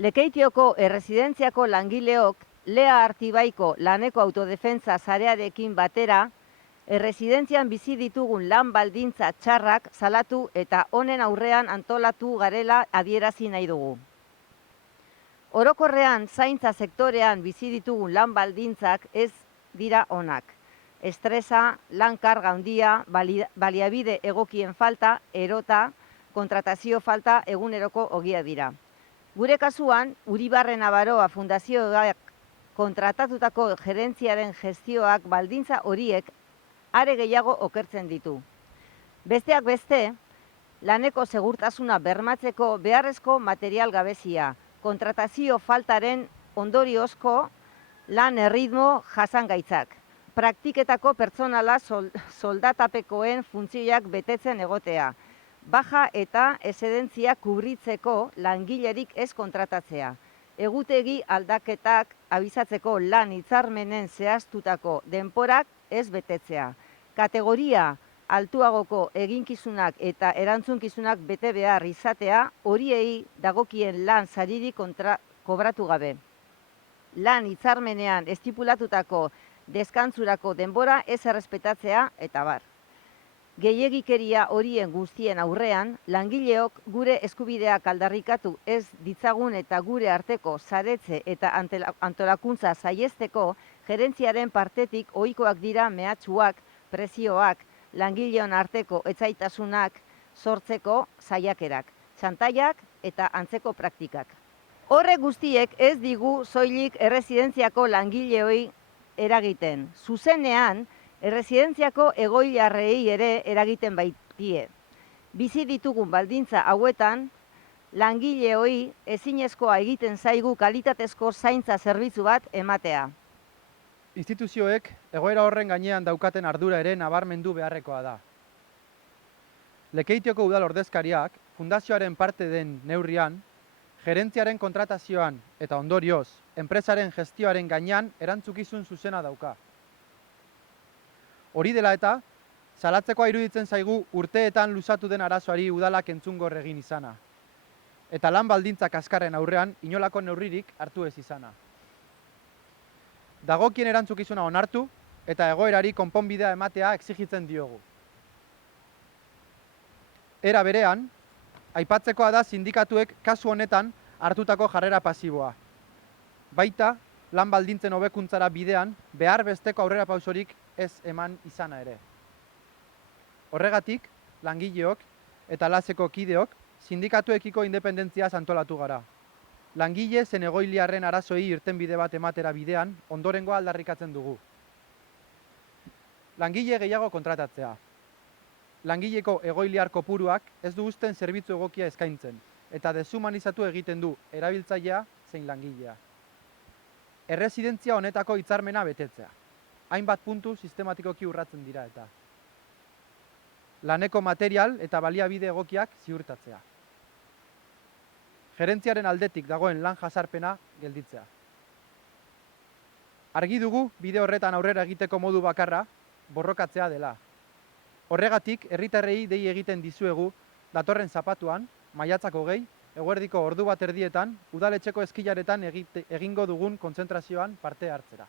Lekeitioko erresidentziako langileok Lea Artibaiko laneko autodefentsa sarearekin batera, erresidentzian bizi ditugun lan baldintza txarrak salatu eta honen aurrean antolatu garela adierazi nahi dugu. Orokorrean zaintza sektorean bizi ditugun lan baldintzak ez dira onak. Estresa, lan karga handia, baliabide egokien falta, erota, kontratazio falta eguneroko ogia dira. Gure kasuan, Uribarren Abaroa Fundazioak kontratatutako gerentziaren gestioak baldintza horiek are gehiago okertzen ditu. Besteak beste, laneko segurtasuna bermatzeko beharrezko material gabezia, kontratazio faltaren ondoriozko lan erritmo jasangaitzak, praktiketako pertsonala soldatapekoen funtzioak betetzen egotea, baja eta eszedentzia kubritzeko langilerik ez kontratatzea, egutegi aldaketak abizatzeko lan hitzarmenen zehaztutako denporak ez betetzea, kategoria altuagoko eginkizunak eta erantzunkizunak bete behar izatea, horiei dagokien lan saririk kobratu gabe. Lan hitzarmenean estipulatutako deskantzurako denbora ez errespetatzea eta bar. Gehiegikeria horien guztien aurrean, langileok gure eskubideak aldarrikatu ez ditzagun eta gure arteko saretze eta antolakuntza saihesteko gerentziaren partetik ohikoak dira mehatxuak, presioak, langileon arteko etsaitasunak sortzeko saiakerak, txantaiak eta antzeko praktikak. Horrek guztiek ez digu soilik erresidentziako langileoi eragiten. Zuzenean, erresidentziako egoilarrei ere eragiten baitie. Bizi ditugun baldintza hauetan, langileoi ezinezkoa egiten zaigu kalitatezko zaintza zerbitzu bat ematea. Instituzioek egoera horren gainean daukaten ardura ere nabarmendu beharrekoa da. Lekeitioko udal ordezkariak, fundazioaren parte den neurrian, gerentziaren kontratazioan eta ondorioz, enpresaren gestioaren gainean erantzukizun zuzena dauka. Hori dela eta, salatzekoa iruditzen zaigu urteetan luzatu den arazoari udalak entzungor egin izana. Eta lan baldintzak azkarren aurrean inolako neurririk hartu ez izana. Dagokien erantzukizuna onartu eta egoerari konponbidea ematea exigitzen diogu. Era berean, aipatzekoa da sindikatuek kasu honetan hartutako jarrera pasiboa. Baita, lan baldintzen hobekuntzara bidean behar besteko aurrerapausorik ez eman izana ere. Horregatik, langileok eta laseko kideok sindikatuekiko independentziaz antolatu gara. Langile zen egoiliarren arazoei irtenbide bat ematera bidean ondorengoa aldarrikatzen dugu. Langile gehiago kontratatzea. Langileko egoiliar kopuruak ez du uzten zerbitzu egokia eskaintzen eta deshumanizatu egiten du erabiltzailea zein langilea. Erresidentzia honetako hitzarmena betetzea. Hainbat puntu sistematikoki urratzen dira eta. Laneko material eta baliabide egokiak ziurtatzea. Gerentziaren aldetik dagoen lan jasarpena gelditzea. Argi dugu bide horretan aurrera egiteko modu bakarra borrokatzea dela. Horregatik, herritarrei dei egiten dizuegu datorren zapatuan, maiatzak 20, eguerdiko ordu bat erdietan, udaletxeko eskilaretan egingo dugun kontzentrazioan parte hartzera.